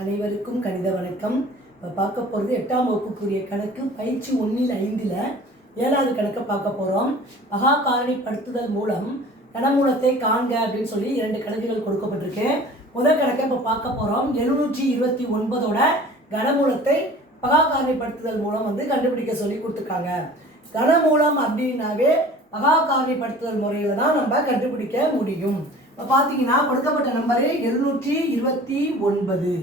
அனைவருக்கும் கணித வணக்கம். இப்போ பார்க்க போகிறது எட்டாம் வகுப்புக்குரிய கணக்கு பயிற்சி ஒன்றில் ஐந்தில் ஏழாவது கணக்கை பார்க்க போகிறோம் மகா காரணிப்படுத்துதல் மூலம் கனமூலத்தை காண்க அப்படின்னு சொல்லி இரண்டு கணக்குகள் கொடுக்கப்பட்டிருக்கு. முதல் கணக்கை இப்போ பார்க்க போகிறோம் எழுநூற்றி இருபத்தி ஒன்பதோட கனமூலத்தை மகா காரணிப்படுத்துதல் மூலம் வந்து கண்டுபிடிக்க சொல்லி கொடுத்துருக்காங்க. கனமூலம் அப்படின்னாவே மகா காரணிப்படுத்துதல் முறையில் தான் நம்ம கண்டுபிடிக்க முடியும். இப்போ பார்த்தீங்கன்னா கொடுக்கப்பட்ட நம்பரு எழுநூற்றி இருபத்தி ஒன்பது.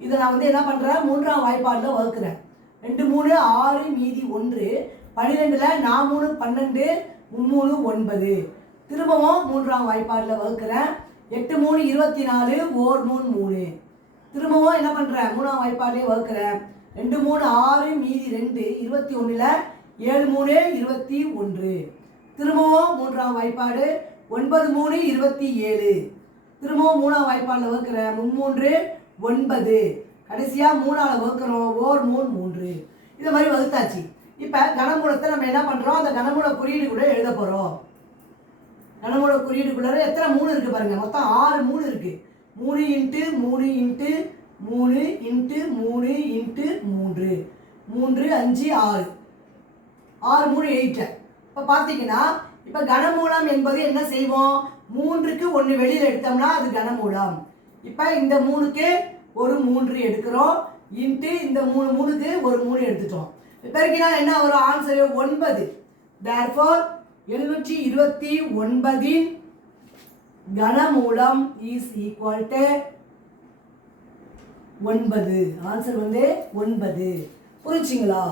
இதை நான் வந்து என்ன பண்ணுறேன் மூன்றாம் வாய்ப்பாடில் வகுக்கிறேன். ரெண்டு மூணு ஆறு மீதி ஒன்று. பன்னிரெண்டில் நான் மூணு பன்னெண்டு மும்மூணு ஒன்பது. திரும்பவும் மூன்றாம் வாய்ப்பாடில் வகுக்கிறேன். எட்டு மூணு இருபத்தி நாலு ஓர் மூணு மூணு. திரும்பவும் என்ன பண்ணுறேன் மூணாம் வாய்ப்பாடிலே வகுக்கிறேன். ரெண்டு மூணு ஆறு மீதி ரெண்டு இருபத்தி ஒன்றில் ஏழு மூணு இருபத்தி ஒன்று. திரும்பவும் மூன்றாம் வாய்ப்பாடு. ஒன்பது மூணு இருபத்தி ஏழு. திரும்பவும் மூணாம் வாய்ப்பாடில் வகுக்கிறேன். மும்மூன்று ஒன்பது. கடைசியாக மூணால் வகுக்கிறோம். ஓர் மூணு மூன்று. இந்த மாதிரி வகுத்தாச்சு. இப்போ கனமூலத்தை நம்ம என்ன பண்ணுறோம் அந்த கனமூல குறியீடு கூட எழுத போகிறோம் கனமூல குறியீடுக்குள்ளே எத்தனை மூணு இருக்குது பாருங்க. மொத்தம் ஆறு மூணு இருக்குது மூணு இன்ட்டு மூணு இன்ட்டு மூணு இன்ட்டு மூணு இன்ட்டு மூன்று. மூன்று அஞ்சு ஆறு. ஆறு மூணு எயிட்டு இப்போ பார்த்தீங்கன்னா இப்போ கனமூலம் என்பது என்ன செய்வோம்? மூன்றுக்கு ஒன்று வெளியில் எடுத்தோம்னா அது கனமூலம். இப்போ இந்த மூணுக்கு ஒரு மூன்று எடுக்கிறோம். இன்ட்டு இந்த மூணு மூணுக்கு ஒரு மூணு எடுத்துட்டோம். பெருக்கினா என்ன வரும்? ஆன்சரு ஒன்பது. தேர்ஃபோர் எழுநூற்றி இருபத்தி ஒன்பதின் கனமூலம் இஸ் ஈக்குவல் டு ஒன்பது. ஆன்சர் வந்து ஒன்பது. புரிச்சிங்களா